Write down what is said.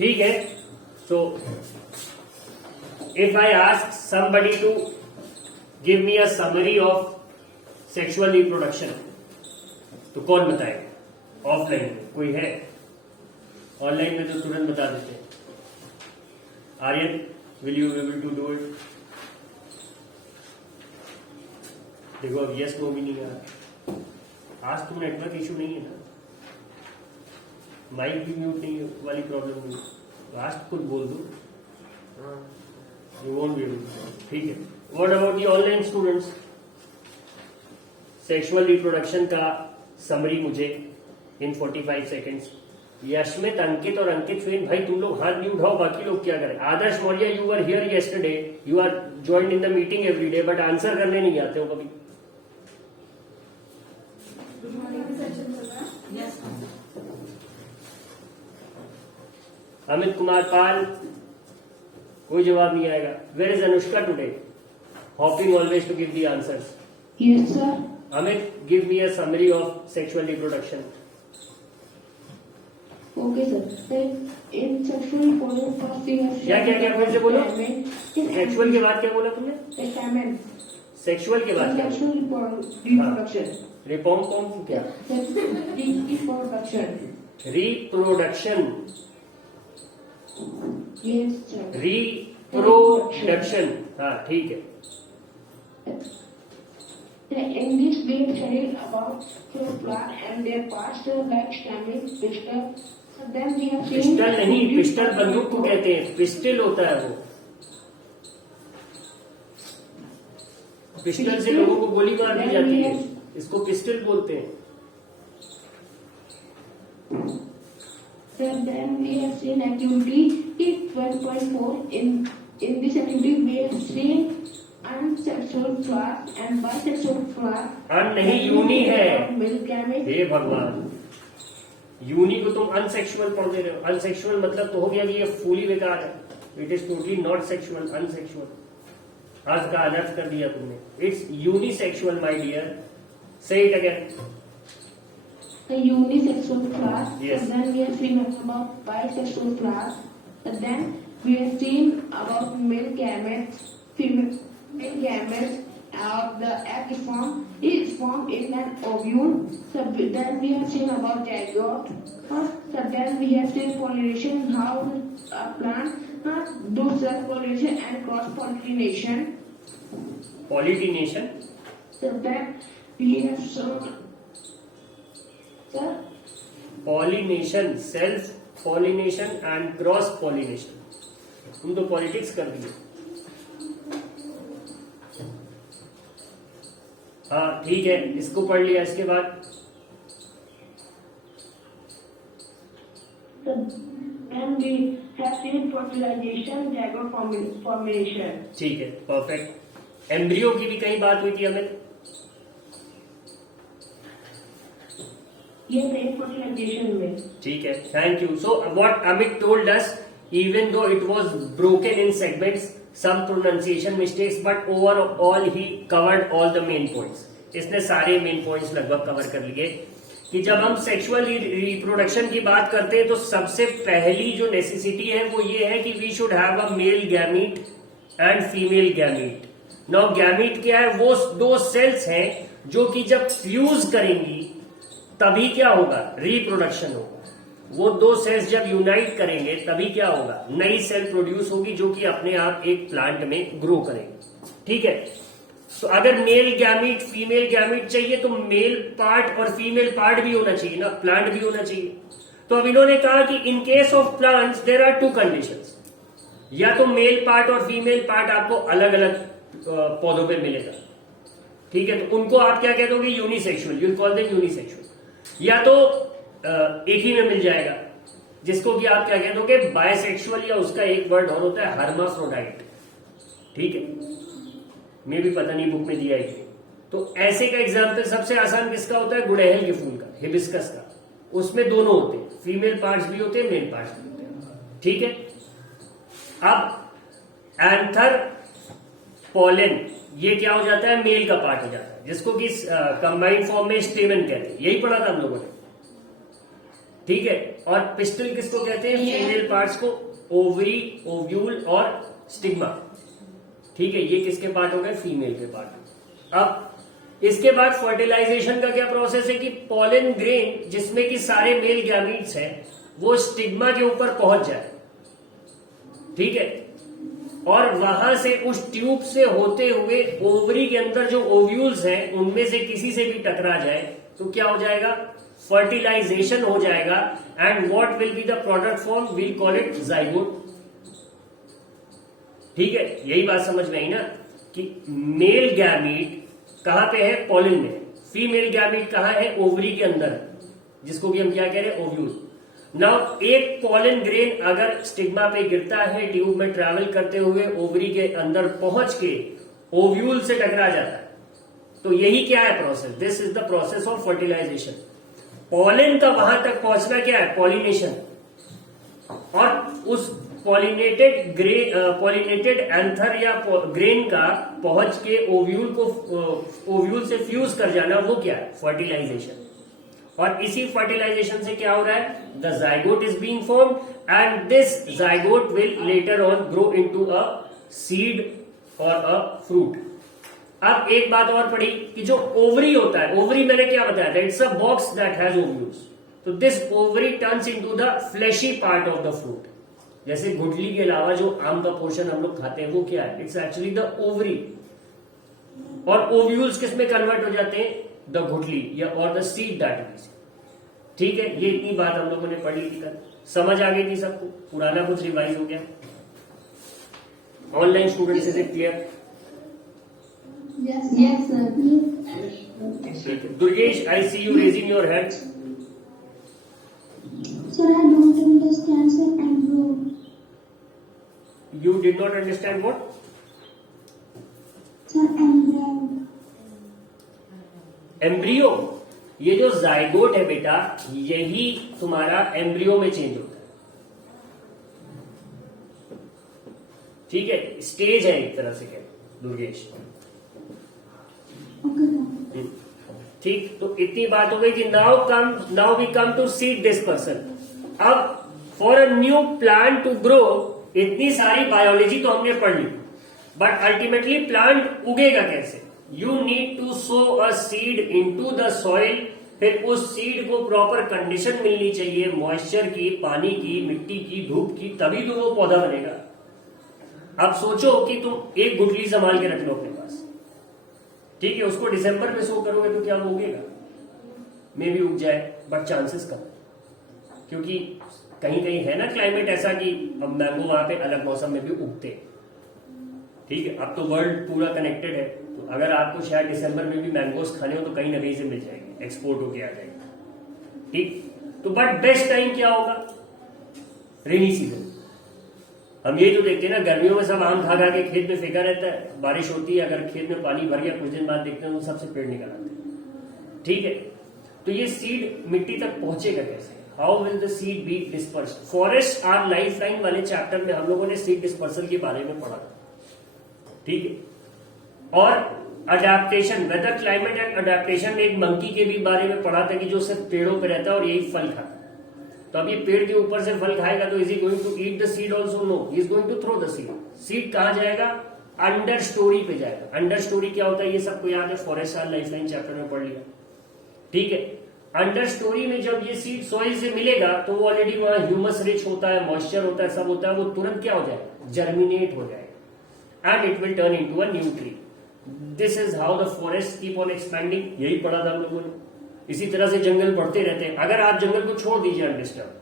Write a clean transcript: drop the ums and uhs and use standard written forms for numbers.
ठीक है. So if I ask somebody to give me a summary of sexual reproduction, तो कौन बताएगा? ऑफलाइन में कोई है? ऑनलाइन में तो तुरंत बता देते हैं. Aryan, will you be able to do it? देखो अब यस नो भी नहीं आ रहा. आज तो नेटवर्क इशू नहीं है ना, माइक भी म्यूट नहीं वाली प्रॉब्लम नहीं. आज खुद बोल दो, यू वोंट बी एबल. ठीक है. What about the online students? Sexual reproduction का समरी मुझे इन 45 सेकेंड्स. यशमित, अंकित और अंकित फेन, भाई तुम लोग हाथ नहीं उठाओ, बाकी लोग क्या करें. Adarsh Maurya, you are here yesterday, you are join in the meeting every day, but answer करने नहीं आते हो कभी. अमित कुमार पाल, कोई जवाब नहीं आएगा. Where is Anushka today? Hopping always to give the answers. Yes, sir. Amit, give me a summary of sexual reproduction. Okay, sir. Then in sexual reproduction, first we have क्या फिर से बोलो. in सेक्सुअल के बाद क्या बोला तुमने? stamen. सेक्सुअल के बाद क्या? Sexual reproduction. रिपोम क्या? Reproduction. Reproduction. Yes, sir. Reproduction. हाँ ठीक है. In this we have studied about the plant and their parts like stamen, pistil. So then we have seen. Pistol नहीं, पिस्टल बंदूक को कहते हैं, पिस्टल होता है वो. पिस्टल से लोगों को गोली मार दी जाती है, इसको पिस्टल बोलते हैं. So then we have seen activity 12.4. In this activity we have seen unsexual flowers and bisexual flowers. अन नहीं, यूनी है. Male gamete. हे भगवान, यूनी को तुम अनसेक्सुअल पढ़ दे रहे हो. अनसेक्सुअल मतलब तो हो गया कि ये फूली बेकार है. It is totally not sexual, unsexual. आज का अनर्थ कर दिया तुमने. It's unisexual my dear. Say it again. The unisexual flowers. Yes. And then we have seen about bisexual flowers. And then we have seen about male gametes, female gametes. The egg is formed in an ovule. So then we have seen about zygote. So then we have seen pollination, how a plant do self-pollination and cross-pollination. पॉलिटिनेशन. So then we have shown. Sir? Pollination, self pollination and cross pollination. तुम तो politics कर दिए. हाँ ठीक है, इसको पढ़ लिया. इसके बाद Then we have seen fertilization, zygote formation. ठीक है, परफेक्ट. एम्ब्रियो की भी कहीं बात हुई थी हमें. ये fertilization में. ठीक है, thank you. So what Amit told us, even though it was broken in segments, some pronunciation mistakes, but overall he covered all the main points. इसने सारे मेन पॉइंट्स लगभग कवर कर लिए कि जब हम सेक्सुअल रिप्रोडक्शन की बात करते हैं तो सबसे पहली जो नेसेसिटी है वो ये है कि we should have a male gamete and female gamete. Now gamete क्या है? वो दो सेल्स हैं जो कि जब फ्यूज करेंगी तभी क्या होगा? रिप्रोडक्शन होगा. वो दो सेल्स जब यूनाइट करेंगे तभी क्या होगा? नई सेल प्रोड्यूस होगी जो कि अपने आप एक प्लांट में ग्रो करेंगे. ठीक है. तो अगर मेल गैमीट फीमेल गैमीट चाहिए तो मेल पार्ट और फीमेल पार्ट भी होना चाहिए ना, प्लांट भी होना चाहिए. तो अब इन्होंने कहा कि in case of plants there are two conditions. या तो मेल पार्ट और फीमेल पार्ट आपको अलग अलग पौधों पे मिलेगा. ठीक है, तो उनको आप क्या कह दोगे? Unisexual. You call them unisexual. या तो एक ही में मिल जाएगा जिसको कि आप क्या कह दोगे? बायसेक्सुअल. या उसका एक वर्ड और होता है हर्माफ्रोडाइट. ठीक है, मैं भी पता नहीं बुक में दिया है. तो ऐसे का एग्जाम्पल सबसे आसान किसका होता है? गुड़हल के फूल का, हिबिस्कस का. उसमें दोनों होते हैं, फीमेल पार्ट्स भी होते हैं, मेल पार्ट्स भी होते हैं. ठीक है. अब एंथर पोलन, ये क्या हो जाता है? मेल का पार्ट हो जाता है, जिसको कि कंबाइंड फॉर्म में स्टेमन कहते हैं. यही पढ़ा था हम लोगों ने. ठीक है। और पिस्टल किसको कहते हैं? फीमेल पार्ट्स को, ओवरी, ओव्यूल और स्टिग्मा। ठीक है, ये किसके पार्ट हो गए? फीमेल के पार्ट। अब इसके बाद फर्टिलाइजेशन का क्या प्रोसेस है कि पॉलन ग्रेन जिसमें कि सारे मेल गैमीट्स हैं वो स्टिग्मा के ऊपर पहुंच जाए, ठीक है, और वहां से उस ट्यूब से होते हुए ओवरी के अंदर जो ओव्यूल्स हैं उनमें से किसी से भी टकरा जाए तो क्या हो जाएगा? फर्टिलाइजेशन हो जाएगा। And what will be the product form? Will call it zygote. ठीक है, यही बात समझ में आई ना कि मेल गैमीट कहां पे है? पॉलन में। फीमेल गैमीट कहां है? ओवरी के अंदर, जिसको भी हम क्या कह रहे हैं? ओव्यूल। नाउ एक पॉलन ग्रेन अगर स्टिग्मा पे गिरता है, ट्यूब में ट्रैवल करते हुए ओवरी के अंदर पहुंच के ओव्यूल से टकरा जाता है, तो यही क्या है process? This is the process of fertilization. Pollen का वहां तक पहुंचना क्या है? पॉलिनेशन। और उस पॉलिनेटेड एंथर या ग्रेन का पहुंच के ओव्यूल से फ्यूज कर जाना, वो क्या है? फर्टिलाइजेशन। और इसी फर्टिलाइजेशन से क्या हो रहा है? The zygote is being formed and this zygote will later on grow into a seed और अ फ्रूट। अब एक बात और पढ़ी कि जो ओवरी होता है, ओवरी मैंने क्या बताया था? It's a box that has ovules. तो this ovary turns into the fleshy part of the fruit. जैसे गुठली के अलावा जो आम का पोर्शन हम लोग खाते हैं वो क्या है? It's actually the ovary. और ओव्यूल्स किस में कन्वर्ट हो जाते हैं? द गुठली या और द सीड दैट इज। ठीक है, ये इतनी बात हम लोगों ने पढ़ी थी कल। समझ आ गई थी सबको? पुराना कुछ रिवाइज हो गया? Online students is it clear? Yes, sir. Durgesh, I see you raising your hand. Sir, I don't understand, sir. Embryo. You did not understand what? Sir, embryo. Embryo. ये जो जाइगोट है बेटा, यही तुम्हारा एम्ब्रियो में change होता है। ठीक है, स्टेज है एक तरह से कह दुर्गेश। Okay, sir. ठीक, तो इतनी बात हो गई कि now we come to seed dispersion. अब for a new plant to grow, इतनी सारी बायोलॉजी तो हमने पढ़ ली, बट अल्टीमेटली प्लांट उगेगा कैसे? You need to sow a seed into the soil. फिर उस सीड को प्रॉपर कंडीशन मिलनी चाहिए, मॉइस्चर की, पानी की, मिट्टी की, धूप की, तभी तो वो पौधा बनेगा। अब सोचो कि तुम एक गुठली संभाल के रख लो अपने पास, ठीक है, उसको दिसंबर में सो करोगे तो क्या वो उगेगा? मे भी उग जाए, बट चांसेस कम, क्योंकि कहीं कहीं है ना क्लाइमेट ऐसा कि अब मैंगो वहां पे अलग मौसम में भी उगते हैं। ठीक है, अब तो वर्ल्ड पूरा कनेक्टेड है, तो अगर आपको शायद दिसंबर में भी मैंगोस खाने हो तो कहीं ना कहीं से मिल जाएंगे, एक्सपोर्ट होके आ जाएंगे। ठीक, तो बट बेस्ट टाइम क्या होगा? Rainy season. हम ये जो देखते हैं ना, गर्मियों में सब आम खा खा के खेत में फेंका रहता है, बारिश होती है, अगर खेत में पानी भर गया कुछ दिन बाद देखते हैं तो सबसे पेड़ निकल आते हैं। ठीक है, तो ये सीड मिट्टी तक पहुंचेगा कैसे? How will the seed be disperse? Forest our lifeline वाले चैप्टर में हम लोगों ने सीड डिस्पर्सल के बारे में पढ़ा था। ठीक है, और adaptation, weather, climate and adaptation में एक मंकी के भी बारे में पढ़ा था कि जो सिर्फ पेड़ों पे रहता है और यही फल खाता है। तो अब ये पेड़ के ऊपर से फल खाएगा तो is he going to eat the seed also? No, he is going to throw the seed. Seed कहां जाएगा? अंडर स्टोरी पे जाएगा। अंडर स्टोरी क्या होता है? ये सबको याद है, forest our life line chapter में पढ़ लिया। ठीक है, अंडर स्टोरी में जब ये सीड सॉइल से मिलेगा तो वो ऑलरेडी वहां ह्यूमस रिच होता है, मॉइस्चर होता है, सब होता है, वो तुरंत क्या हो जाएगा? जर्मिनेट हो जाएगा and it will turn into a new tree. This is how the forest keep on expanding. यही पढ़ा था हम लोगों ने। इसी तरह से जंगल बढ़ते रहते हैं। अगर आप जंगल को छोड़ दीजिए अनडिस्टर्ब,